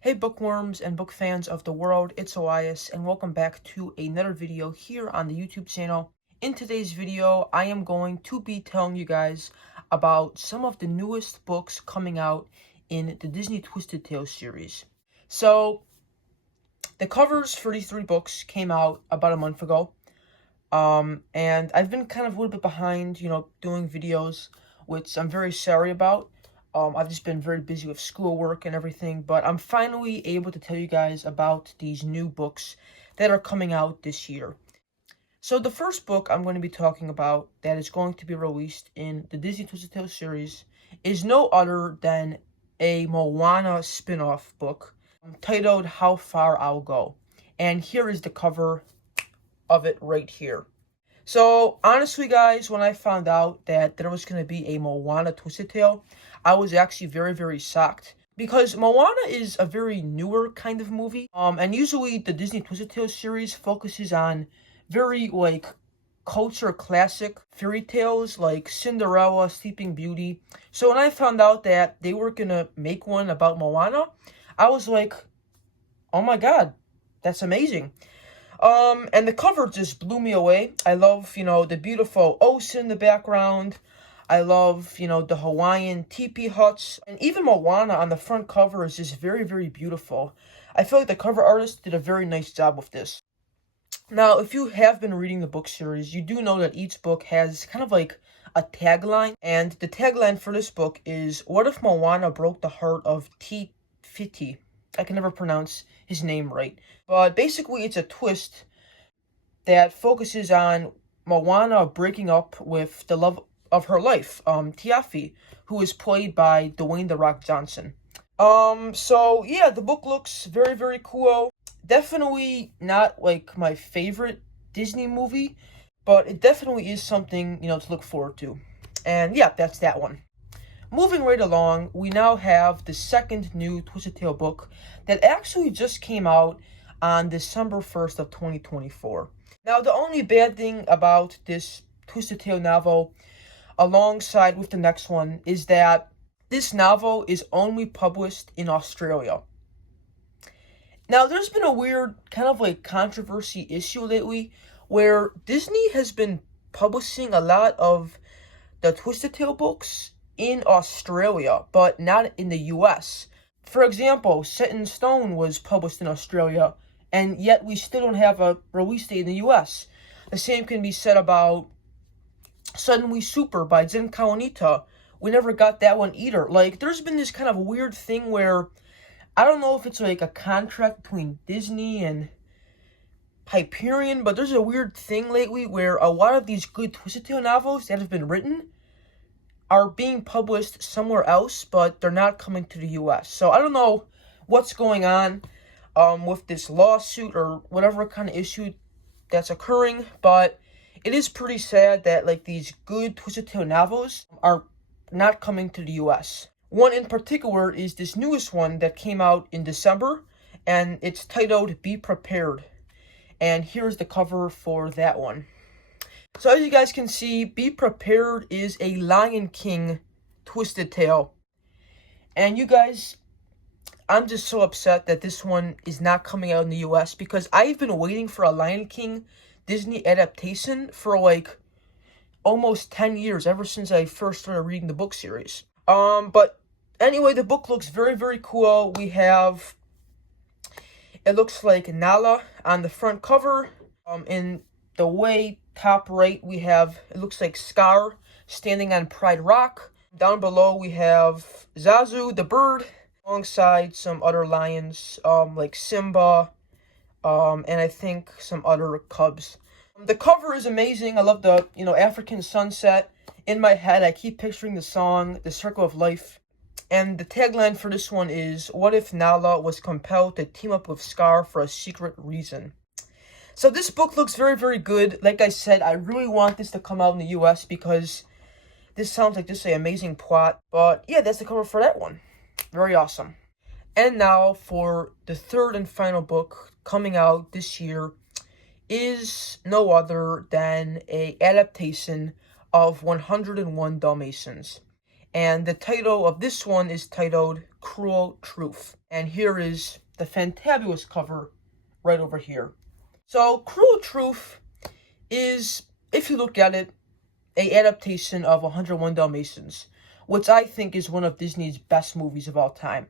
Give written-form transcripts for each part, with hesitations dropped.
Hey bookworms and book fans of the world, it's Elias and welcome back to another video here on the YouTube channel. In today's video, I am going to be telling you guys about some of the newest books coming out in the Disney Twisted Tales series. So, the covers for these three books came out about a month ago. And I've been kind of a little bit behind, doing videos, which I'm very sorry about. I've just been very busy with schoolwork and everything, but I'm finally able to tell you guys about these new books that are coming out this year. So the first book I'm going to be talking about that is going to be released in the Disney Twisted Tales series is no other than a Moana spin-off book titled How Far I'll Go. And here is the cover of it right here. So, honestly, guys, when I found out that there was going to be a Moana Twisted Tale, I was actually very, very shocked. Because Moana is a very newer kind of movie. And usually the Disney Twisted Tales series focuses on very, culture classic fairy tales like Cinderella, Sleeping Beauty. So when I found out that they were going to make one about Moana, I was like, oh my god, that's amazing. And the cover just blew me away. I love, the beautiful ocean in the background. I love, the Hawaiian teepee huts. And even Moana on the front cover is just very, very beautiful. I feel like the cover artist did a very nice job with this. Now, if you have been reading the book series, you do know that each book has kind of like a tagline. And the tagline for this book is, what if Moana broke the heart of Te Fiti? I can never pronounce his name right. But basically, it's a twist that focuses on Moana breaking up with the love of her life, Tiafi, who is played by Dwayne The Rock Johnson. So yeah, the book looks very, very cool. Definitely not like my favorite Disney movie, but it definitely is something, to look forward to. And yeah, that's that one. Moving right along, we now have the second new Twisted Tale book that actually just came out on December 1st of 2024. Now, the only bad thing about this Twisted Tale novel, alongside with the next one, is that this novel is only published in Australia. Now, there's been a weird kind of controversy issue lately where Disney has been publishing a lot of the Twisted Tale books in Australia, but not in the US. For example, Set in Stone was published in Australia, and yet we still don't have a release date in the US. The same can be said about Suddenly Super by Zen Kawanita. We never got that one either. There's been this kind of weird thing where, I don't know if it's a contract between Disney and Hyperion, but there's a weird thing lately where a lot of these good Twisted Tale novels that have been written are being published somewhere else, but they're not coming to the US. So I don't know what's going on with this lawsuit or whatever kind of issue that's occurring, but it is pretty sad that these good Twisted Tale novels are not coming to the US. One in particular is this newest one that came out in December, and it's titled Be Prepared. And here's the cover for that one. So as you guys can see, Be Prepared is a Lion King Twisted Tale. And you guys, I'm just so upset that this one is not coming out in the US because I've been waiting for a Lion King Disney adaptation for almost 10 years, ever since I first started reading the book series. But anyway, the book looks very, very cool. It looks like Nala on the front cover. In the way top right, it looks like Scar standing on Pride Rock. Down below, we have Zazu, the bird, alongside some other lions, like Simba, and I think some other cubs. The cover is amazing. I love the, African sunset. In my head, I keep picturing the song, The Circle of Life. And the tagline for this one is, what if Nala was compelled to team up with Scar for a secret reason? So this book looks very, very good. Like I said, I really want this to come out in the US because this sounds like just an amazing plot. But yeah, that's the cover for that one. Very awesome. And now for the third and final book coming out this year is no other than a adaptation of 101 Dalmatians. And the title of this one is titled Cruel Truth. And here is the fantabulous cover right over here. So Cruel Truth is, if you look at it, an adaptation of 101 Dalmatians, which I think is one of Disney's best movies of all time.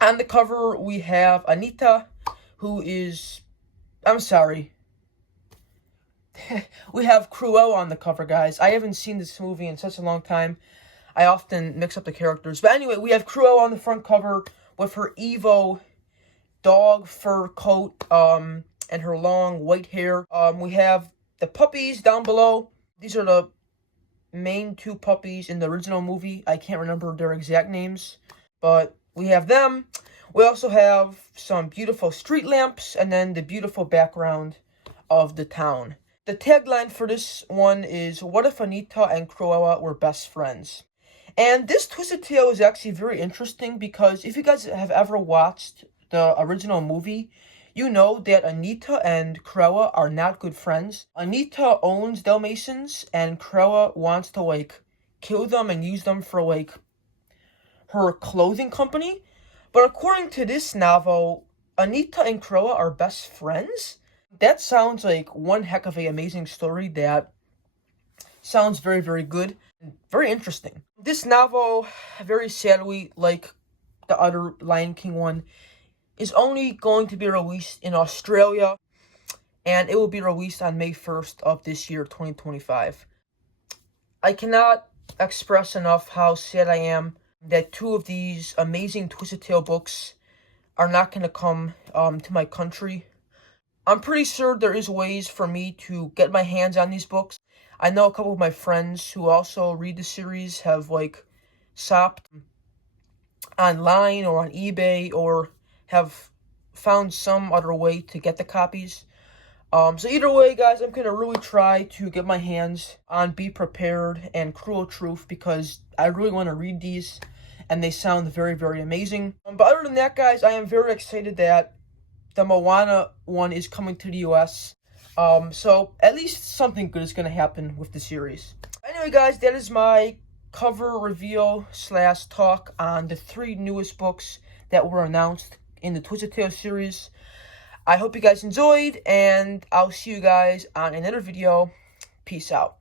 On the cover, we have Anita, who is, I'm sorry, we have Cruella on the cover, guys. I haven't seen this movie in such a long time. I often mix up the characters. But anyway, we have Cruella on the front cover with her Evo dog fur coat and her long white hair. We have the puppies down below. These are the main two puppies in the original movie. I can't remember their exact names, but we have them. We also have some beautiful street lamps and then the beautiful background of the town. The tagline for this one is, "What if Anita and Cruella were best friends?" And this Twisted Tale is actually very interesting because if you guys have ever watched the original movie, you know that Anita and Cruella are not good friends. Anita owns Dalmatians and Cruella wants to, like, kill them and use them for, like, her clothing company. But according to this novel, Anita and Cruella are best friends? That sounds like one heck of an amazing story that sounds very, very good and very interesting. This novel, very sadly, like the other Lion King one, is only going to be released in Australia, and it will be released on May 1st of this year, 2025. I cannot express enough how sad I am that two of these amazing Twisted Tale books are not going to come to my country. I'm pretty sure there is ways for me to get my hands on these books. I know a couple of my friends who also read the series have, like, shopped online or on eBay or have found some other way to get the copies. So either way, guys, I'm going to really try to get my hands on Be Prepared and Cruel Truth because I really want to read these and they sound very, very amazing. But other than that, guys, I am very excited that the Moana one is coming to the US. So at least something good is going to happen with the series. Anyway, guys, that is my cover reveal / talk on the 3 newest books that were announced in the Twisted Tale series. I hope you guys enjoyed, and I'll see you guys on another video. Peace out.